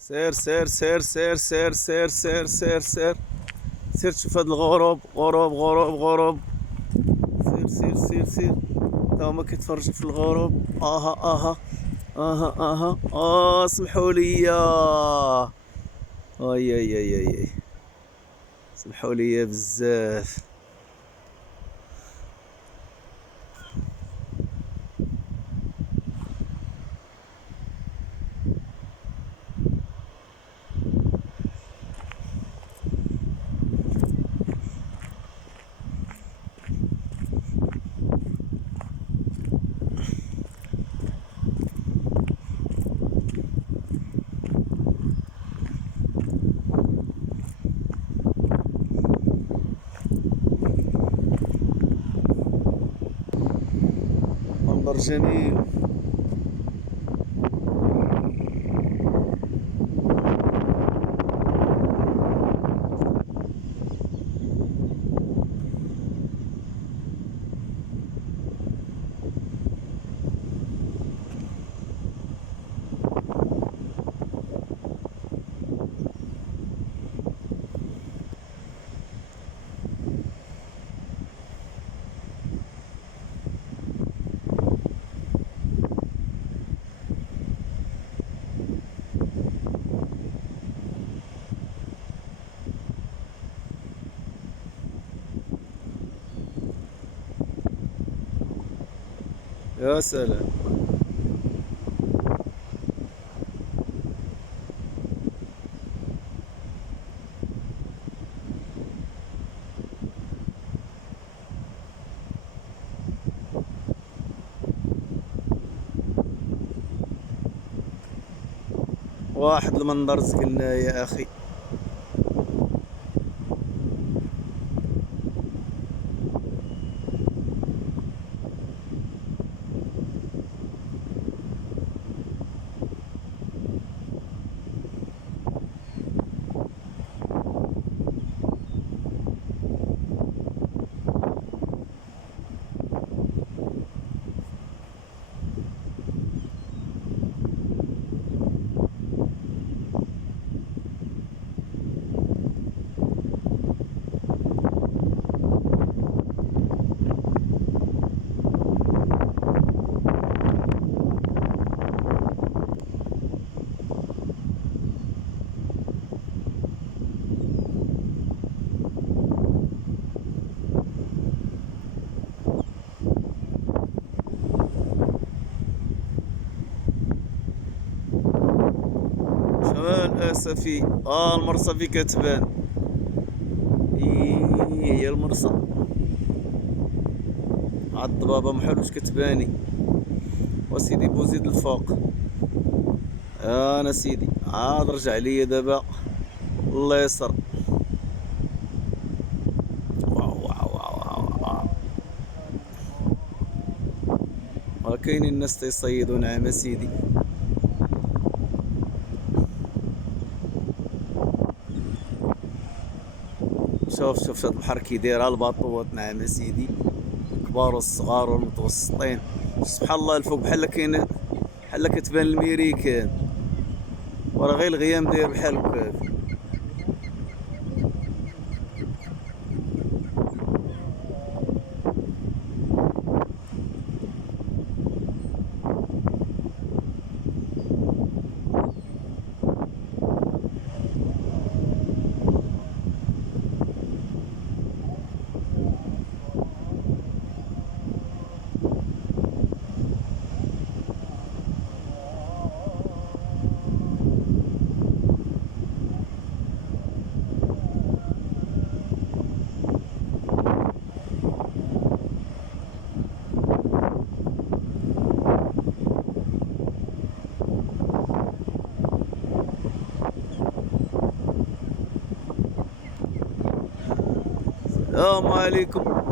سير سير سير سير سير سير سير سير سير سير تشوف هاد الغروب، غروب غروب غروب. سير سير سير سير، تا هما كيتفرجوا في الغروب. اها اها اها اها سمحوا لي. اي اي اي اي اي، سمحوا لي بزاف. منظر جميل. يا سلام. واحد المنظر زقلنا يا اخي. شمال اسفي. المرصى في كتبان. هي المرصى. عاد الضبابة محلوش كتباني. وسيدي بوزيد الفوق. انا سيدي عاد رجع ليا دابا الله يسر. واو واو واو واو. وكاينين الناس تيصيدوا نعم سيدي. شوف شوف هاد البحر كي داير الباطوات نعم سيدي، الكبار والصغار والمتوسطين. سبحان الله الفوق بحال كاين، بحال كتبان الميريكان، وراه غير الغيام داير بحال هكاك. السلام عليكم.